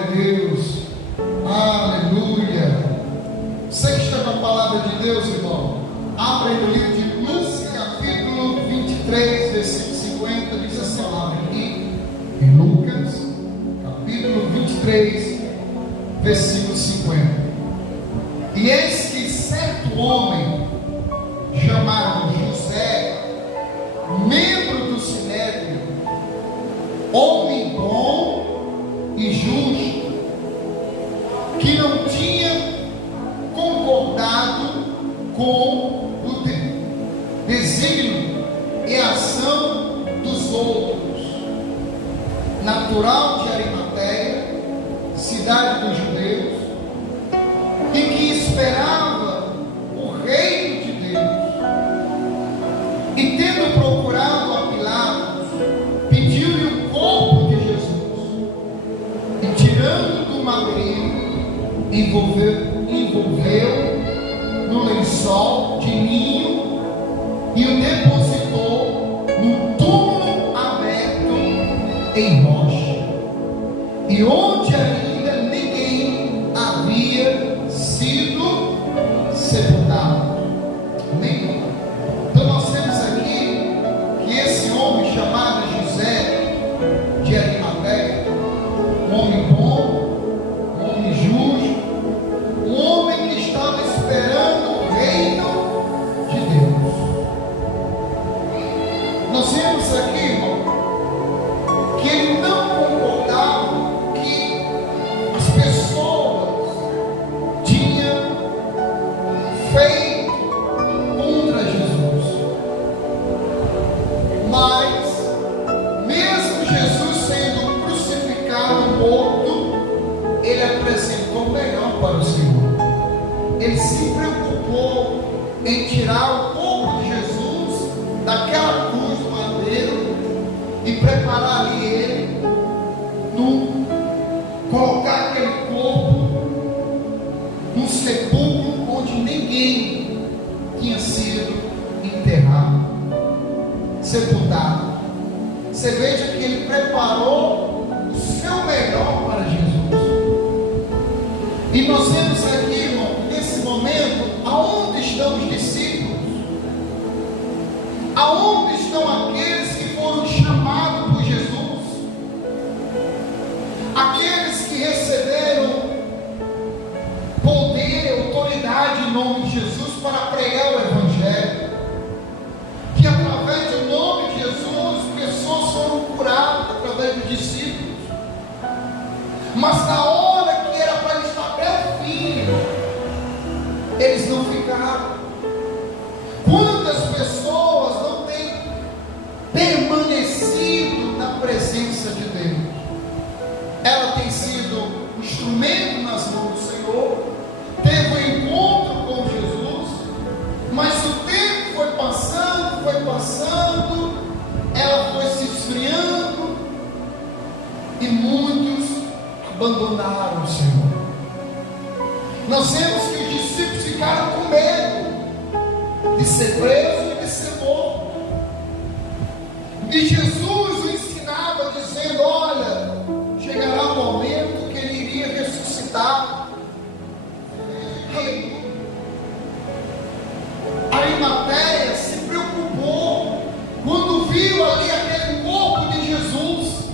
Glória a Deus. Aleluia. Você que está com a palavra de Deus, irmão, abra aí no livro de Lucas, capítulo 23, versículo 50, diz essa palavra aqui, em Lucas, capítulo 23, versículo 50. E eis que certo homem, chamado José, membro do Sinédrio, homem bom e justo, que não tinha concordado com o desígnio e ação dos outros, natural de Arimateia, cidade dos judeus, e que esperava o reino de Deus, e tendo procurado a Pilatos, pediu-lhe o corpo de Jesus, e tirando do madeiro, envolveu no lençol de linho e o depositou no túmulo aberto em rocha, e onde ainda ninguém havia sido sepultado. Amém? Então nós temos aqui que esse homem chamado José de Arimateia, um homem bom, um homem justo, um homem que estava esperando o reino de Deus. Nós vemos aqui, irmão, que ele não concordava que as pessoas tinham feito contra Jesus. Mas, mesmo Jesus sendo crucificado, morto, ele apresentou o melhor para o Senhor. Ele se preocupou em tirar o corpo de Jesus daquela cruz do madeiro e preparar ali ele, colocar aquele corpo num sepulcro onde ninguém tinha sido enterrado, sepultado. Você veja que ele preparou o seu melhor para Jesus. E nós vemos aqui, irmão, nesse momento, aonde estão os discípulos? Aonde estão aqueles que foram chamados por Jesus? Aqueles que receberam poder e autoridade em nome de Jesus para pregar o Evangelho, que através do nome de Jesus pessoas foram curadas através dos discípulos. Mas na hora que era para eles estar o filho, eles não ficaram. Quantas pessoas não têm permanecido na presença de Deus? Ela tem sido um instrumento nas mãos do Senhor, teve um encontro com Jesus, mas o tempo foi passando, ela foi se esfriando, e muitos abandonaram o Senhor. Nós vemos que os discípulos ficaram com medo de ser preso e de ser morto. E Jesus o ensinava dizendo: olha, chegará o momento que ele iria ressuscitar. Arimateia se preocupou quando viu ali aquele corpo de Jesus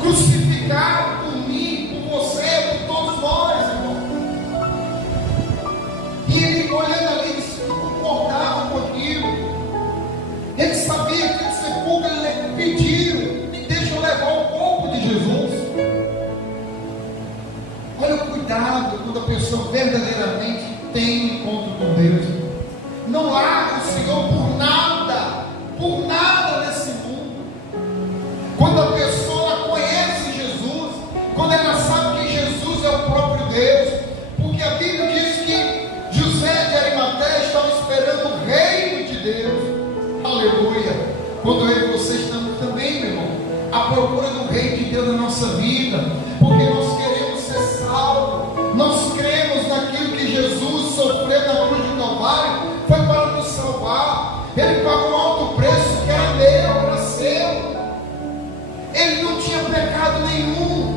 crucificado por mim, por você, por todos nós, irmão. E ele olhando ali, ele se concordava com aquilo. Ele sabia que o sepulcro, ele pediu: me deixa levar o corpo de Jesus. Olha o cuidado quando a pessoa verdadeiramente tem um encontro com Deus. Não larga o Senhor por nada nesse mundo. Quando a pessoa conhece Jesus, quando ela sabe que Jesus é o próprio Deus, porque a Bíblia diz que José de Arimateia estava esperando o reino de Deus. Aleluia. Quando eu e você estamos também, meu irmão, à procura do reino de Deus na nossa vida, porque nós queremos ser salvos, nós cremos naquilo que Jesus sofreu na cruz de Calvário, foi para nos salvar. Ele pagou um alto preço que era meu, era seu. Ele não tinha pecado nenhum.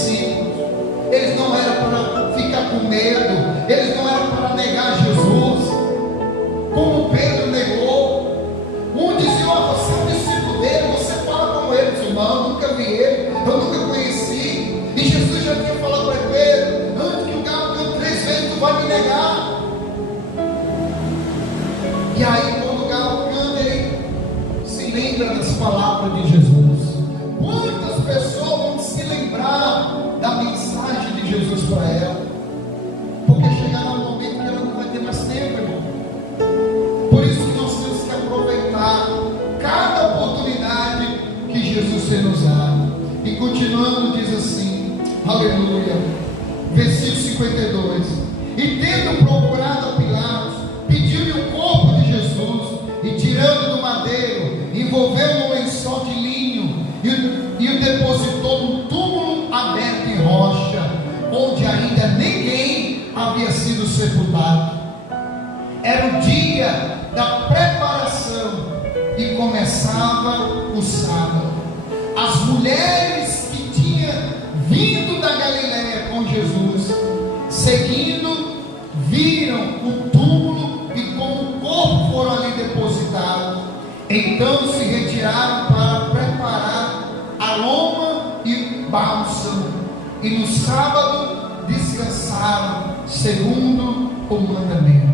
discípulos. Eles não eram para ficar com medo, eles não eram para negar Jesus, como Pedro negou. Um dizia: ó, você é um discípulo dele, você fala como ele. Irmão, eu nunca vi ele, eu nunca conheci. E Jesus já tinha falado para Pedro: antes que o galo cante 3 vezes, tu vai me negar. E aí, quando o galo canta, ele se lembra das palavras de Jesus. Quantas pessoas vão se lembrar da mensagem de Jesus para ela? Porque chegará um momento que ela não vai ter mais tempo, irmão. Por isso que nós temos que aproveitar cada oportunidade que Jesus tem nos dado. E continuando, diz assim, aleluia, versículo 52: e tendo procurado a Pilatos, pediu-lhe o corpo de Jesus, e tirando do madeiro, envolveu num lençol de linho, e o depositou num túmulo aberto em rocha, onde ainda ninguém havia sido sepultado. Era o dia da preparação e começava o sábado. As mulheres que tinham vindo da Galiléia com Jesus, seguindo, viram o túmulo e como o corpo foram ali depositado. Então se retiraram para preparar aroma e bálsamo, e no sábado descansaram segundo o mandamento.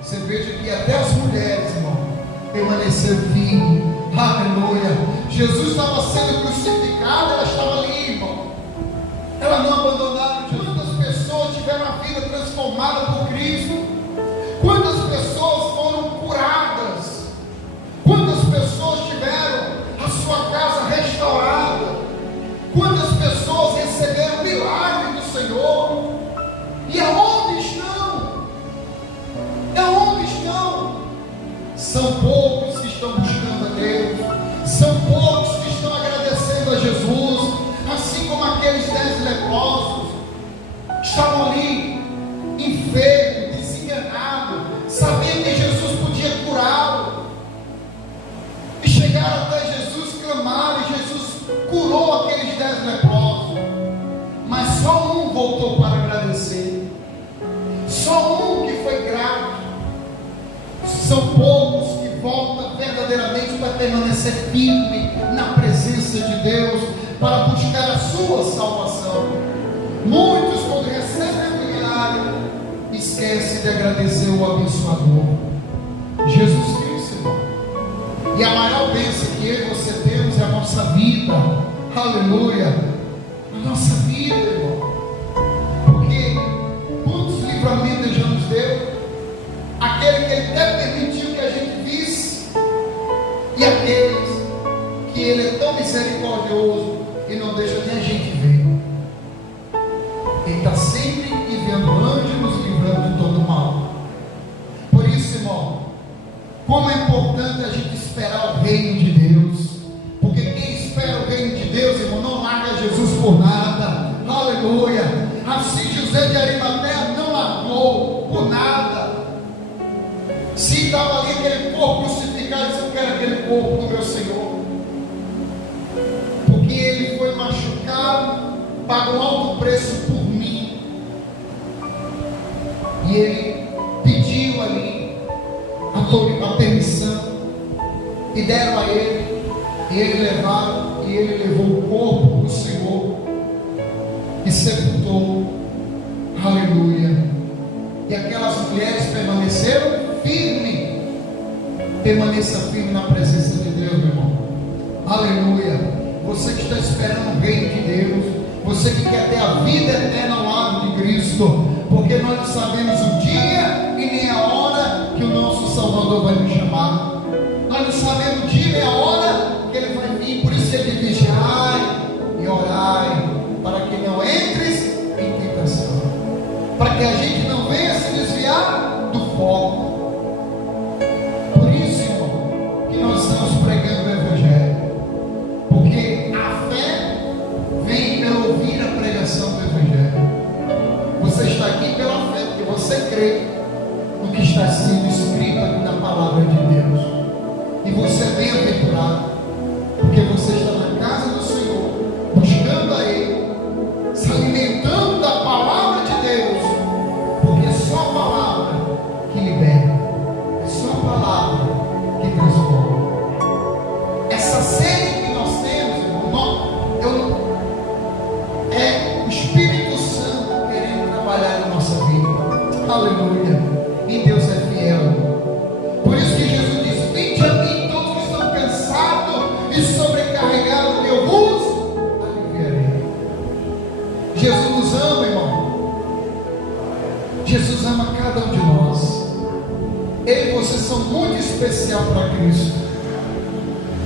Você veja que até as mulheres, irmão, permaneceram firmes. Aleluia. Jesus estava sendo crucificado, ela estava ali, irmão. Ela não abandonaram. Quantas pessoas tiveram a vida transformada por Cristo? Quantas pessoas foram curadas? Quantas pessoas tiveram a sua casa restaurada? Quantas pessoas receberam o milagre do Senhor? E aonde estão? Aonde estão? São poucos que estão buscando a Deus, são poucos que estão agradecendo a Jesus, assim como aqueles 10 leprosos estavam ali, enfermos, desenganados, sabiam que Jesus podia curá-lo, e chegaram até Jesus, clamaram, e Jesus curou aqueles 10 leprosos, mas só um voltou para agradecer, só um que foi grato. São poucos que voltam verdadeiramente para permanecer firme na presença de Deus, para buscar a sua salvação. Muitos, quando recebem o milagre, esquecem de agradecer o abençoador, Jesus Cristo, irmão. E a maior bênção que eu e você temos é a nossa vida. Aleluia. A nossa vida, irmão. Porque quantos livramentos Ele já nos deu? Aquele que Ele até permitiu que a gente visse, e aqueles que Ele é tão misericordioso e não deixa nem a gente ver. Ele está sempre enviando anjos e nos livrando de todo mal. Por isso, irmão, como é importante a gente esperar o reino de Deus, porque quem espera o reino de Deus, irmão, não larga Jesus por nada. Aleluia. Assim José de Arimateia não largou por nada. Se estava ali aquele corpo crucificado, disse: eu quero aquele corpo do meu Senhor, porque ele foi machucado, pagou alto preço por mim, e ele pediu ali a permissão, e deram a ele, e ele levaram, e ele levou o corpo do Senhor e sepultou. Aleluia. E aquelas mulheres permaneceram firme. Permaneça firme na presença de Deus, meu irmão. Aleluia. Você que está esperando o reino de Deus, você que quer ter a vida eterna ao lado de Cristo, porque nós não sabemos o dia e nem a hora que o nosso Salvador vai nos chamar. Nós não sabemos o dia nem a hora que Ele vai vir. Por isso Ele diz: vigiai e orai, para que não entres em tentação, para que a gente não venha se desviar do foco. Por isso, irmão, que nós estamos pregando o Evangelho, porque a fé vem pelo ouvir a pregação do Evangelho. Você está aqui pela fé, porque você crê no que está sendo escrito aqui na palavra de Deus, e você é bem-aventurado, porque você está na casa do Senhor, buscando a Ele, o Espírito Santo querendo trabalhar na nossa vida. Aleluia. E Deus é fiel. Por isso que Jesus diz: vinde a mim todos que estão cansados e sobrecarregados, que eu vos aliviarei. Jesus nos ama, irmão. Jesus ama cada um de nós. Eu e você são muito especial para Cristo,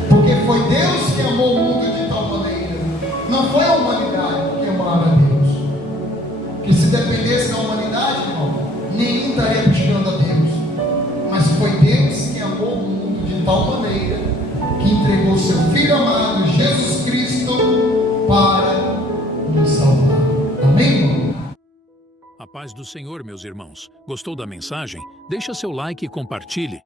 porque foi Deus que amou o mundo de tal maneira. Não foi a humanidade que amava a Deus. Que se dependesse da humanidade, irmão, nenhum estaria buscando a Deus. Mas foi Deus que amou o mundo de tal maneira que entregou o seu Filho amado, Jesus Cristo, para nos salvar. Amém, irmão? A paz do Senhor, meus irmãos. Gostou da mensagem? Deixa seu like e compartilhe.